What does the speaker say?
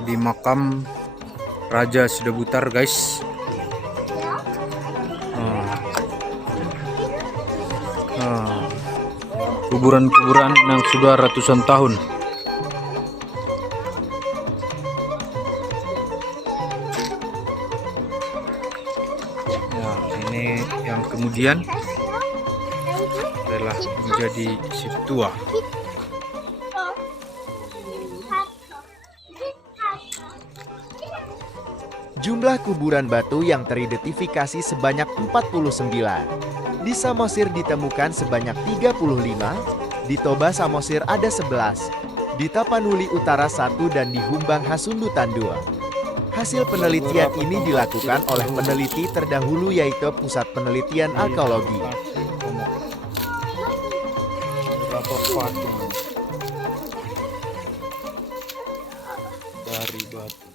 Di makam Raja Sedabutar, guys. Kuburan-kuburan yang sudah ratusan tahun. Ya, ini yang kemudian adalah menjadi situa. Jumlah kuburan batu yang teridentifikasi sebanyak 49. Di Samosir ditemukan sebanyak 35, di Toba Samosir ada 11, di Tapanuli Utara 1 dan di Humbang Hasundutan 2. Hasil penelitian ini dilakukan oleh peneliti terdahulu yaitu Pusat Penelitian Arkeologi. Berapa patung dari batu.